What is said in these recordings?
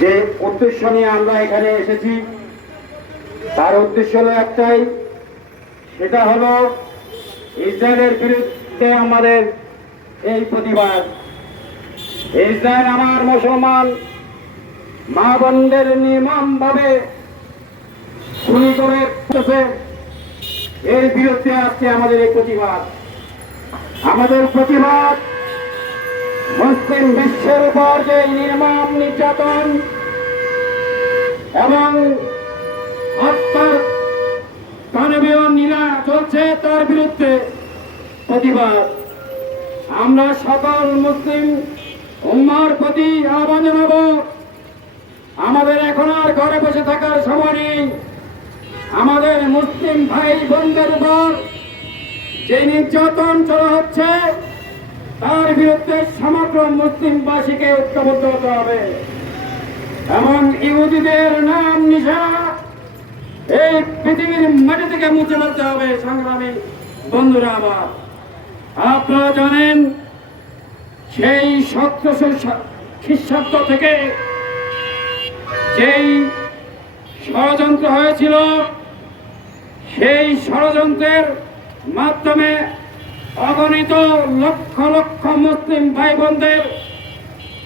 যে উদ্দেশ্য নিয়ে আমরা এখানে এসেছি তার উদ্দেশ্য হলো একটাই, সেটা হলো ইসরায়েলের বিরুদ্ধে আমাদের এই প্রতিবাদ। ইসরায়েল আমার মুসলমান মা বোনদের নির্মমভাবে খুনি করে এর বিরুদ্ধে আজকে আমাদের এই প্রতিবাদ। আমাদের প্রতিবাদ মুসলিম বিশ্বের উপর যে নির্মম নির্যাতন এবং হত্যার মানবীয় নীলা চলছে তার বিরুদ্ধে প্রতিবাদ। আমরা সকল মুসলিম উম্মার প্রতি আহ্বান জানাব, আমাদের এখন আর ঘরে বসে থাকার সময় নেই। আমাদের মুসলিম ভাই বোনদের উপর যে নির্যাতন চলা হচ্ছে তার বিরুদ্ধে সমগ্র মুসলিমবাসীকে ঐক্যবদ্ধ হতে হবে এবং ইহুদিদের নাম নিশানা এই পৃথিবীর মাটি থেকে মুছে ফেলতে হবে। সংগ্রামী বন্ধুরা আমার, আপনারা জানেন সেই 1700 খ্রিস্টাব্দ থেকে যেই ষড়যন্ত্র হয়েছিল, সেই ষড়যন্ত্রের মাধ্যমে অগণিত লক্ষ লক্ষ মুসলিম ভাই বোনদের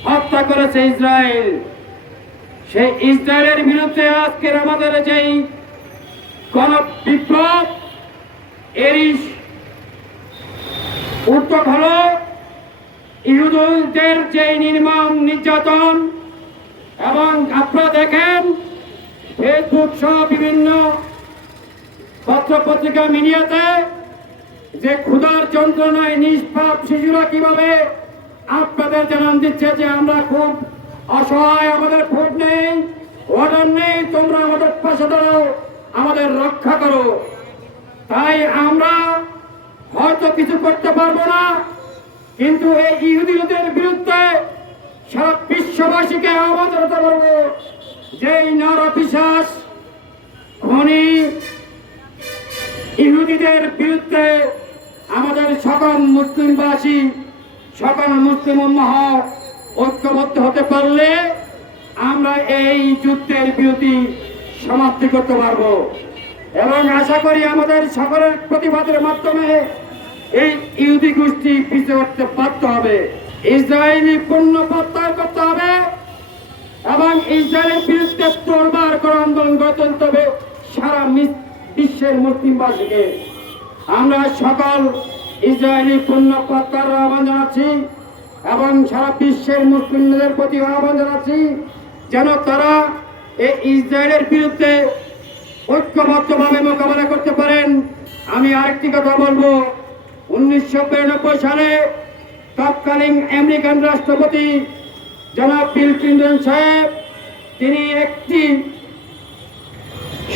হত্যা করেছে ইসরায়েল। সেই ইসরায়েলের বিরুদ্ধে আজকের আমাদের যেই গণবিপ্লব, এরই উদ্যোগ হল ইহুদিদের যে নির্মম নির্যাতন। এবং আপনারা দেখেন ফেসবুক সহ বিভিন্ন পত্র পত্রিকা মিডিয়াতে যে ক্ষুধার যন্ত্রণায় নিষ্পাপ শিশুরা কিভাবে আপনাদের জানান দিচ্ছে যে আমরা খুব অসহায়, আমাদের ফুড নেই, ওয়াটার নেই, তোমরা আমাদের পাশে দাঁড়াও, আমাদের রক্ষা করো। তাই আমরা হয়তো কিছু করতে পারবো না, কিন্তু এই ইহুদিদের বিরুদ্ধে সারা বিশ্ববাসীকে আহ্বান জানাতে পারবো যে এই নরপিশাচ খনি ইহুদিদের বিরুদ্ধে আমাদের সকল মুসলিমবাসী, সকল মুসলিম উম্মাহ ঐক্যবদ্ধ হতে পারলে আমরা এই যুদ্ধের বিরতি সমাপ্তি করতে পারবো। এবং আশা করি আমাদের সকলের প্রতিবাদের মাধ্যমে এই ইহুদি গোষ্ঠী পিছিয়ে উঠতে বাধ্য হবে। ইসরায়েলি পণ্য প্রত্যাহার করতে হবে এবং ইসরায়েলের বিরুদ্ধে তোড়বার করে আন্দোলন গড়ে তুলতে হবে সারা বিশ্বের মুসলিমবাসীকে। আমরা সকল ইসরায়েলি পণ্য প্রত্যাহারের আহ্বান জানাচ্ছি এবং সারা বিশ্বের মুসলিমদের প্রতি আহ্বান জানাচ্ছি যেন তারা এই ইসরায়েলের বিরুদ্ধে ঐক্যবদ্ধভাবে মোকাবেলা করতে পারেন। আমি আরেকটি কথা বলবো, 1992 সালে তৎকালীন আমেরিকান রাষ্ট্রপতি জনাব বিল ক্লিন্টন সাহেব তিনি একটি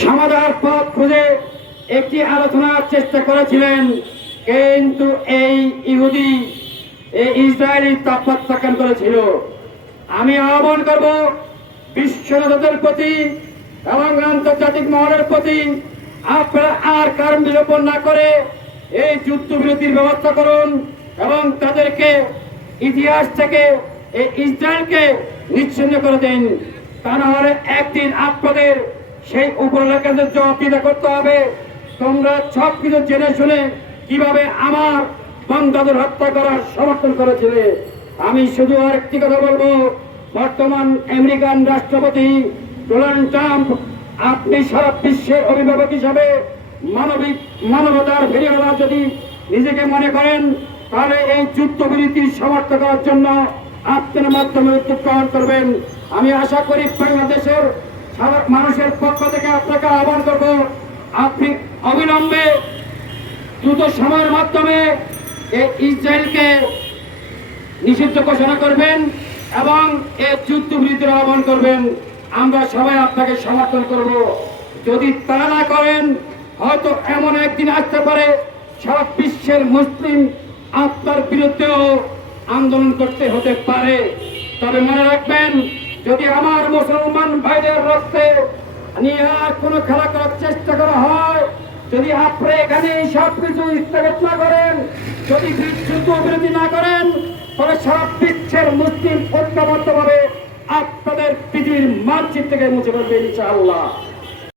সমাধান পথ খুঁজে একটি আলোচনার চেষ্টা করেছিলেন, কিন্তু এই ইহুদি এই ইসরায়েলি তা প্রত্যাখ্যান করেছিল। আমি আহ্বান করব বিশ্ব নেতাদের প্রতি এবং আন্তর্জাতিক মহলের প্রতি, আপনারা আর কারণ বিলোপন না করে এই যুদ্ধবিরতির ব্যবস্থা করুন এবং তাদেরকে ইতিহাস থেকে এই ইসরায়েলকে নিচ্ছিন্ন করে দিন। তা নাহলে একদিন আপনাদের সেই উপলেখাদের জবাবদিহি করতে হবে। তোমরা সব কিছু জেনে শুনে কিভাবে আমার বন্ধাদের হত্যা করার সমর্থন করেছিলে। আমি শুধু আরেকটি কথা বলবো, বর্তমান আমেরিকান রাষ্ট্রপতি ডোনাল্ড ট্রাম্প, আপনি সারা বিশ্বের অভিভাবক হিসাবে মানবতার ফেরিওয়ালা যদি নিজেকে মনে করেন তাহলে এই যুদ্ধবিরতির সমর্থন করার জন্য আপনার মাধ্যমে উদ্যোগ গ্রহণ করবেন। আমি আশা করি বাংলাদেশের মানুষের পক্ষ থেকে আপনাকে আহ্বান করব, আপনি অবিলম্বে দ্রুত সময়ের মাধ্যমে এই ইসরায়েলকে নিষিদ্ধ ঘোষণা করবেন এবং এই যুদ্ধবিরতির আহ্বান করবেন। আমরা সবাই আপনাকে সমর্থন করব। যদি তারা না করেন হয়তো এমন একদিন আসতে পারে সারা বিশ্বের মুসলিম আপনার বিরুদ্ধেও আন্দোলন করতে হতে পারে। তবে মনে রাখবেন, যদি আমার মুসলমান ভাইদের রক্তে নিয়ে আর কোনো খেলা করার চেষ্টা করা হয়, যদি আপনি এখানে সব কিছু স্থগিত না করেন, যদি যুদ্ধবিরতি না করেন, তাহলে সারা বিশ্বের মুসলিম ঐক্যবদ্ধভাবে আপনাদের পৃথিবীর মানচিত্র থেকে মুছে ফেলবে ইনশাআল্লাহ।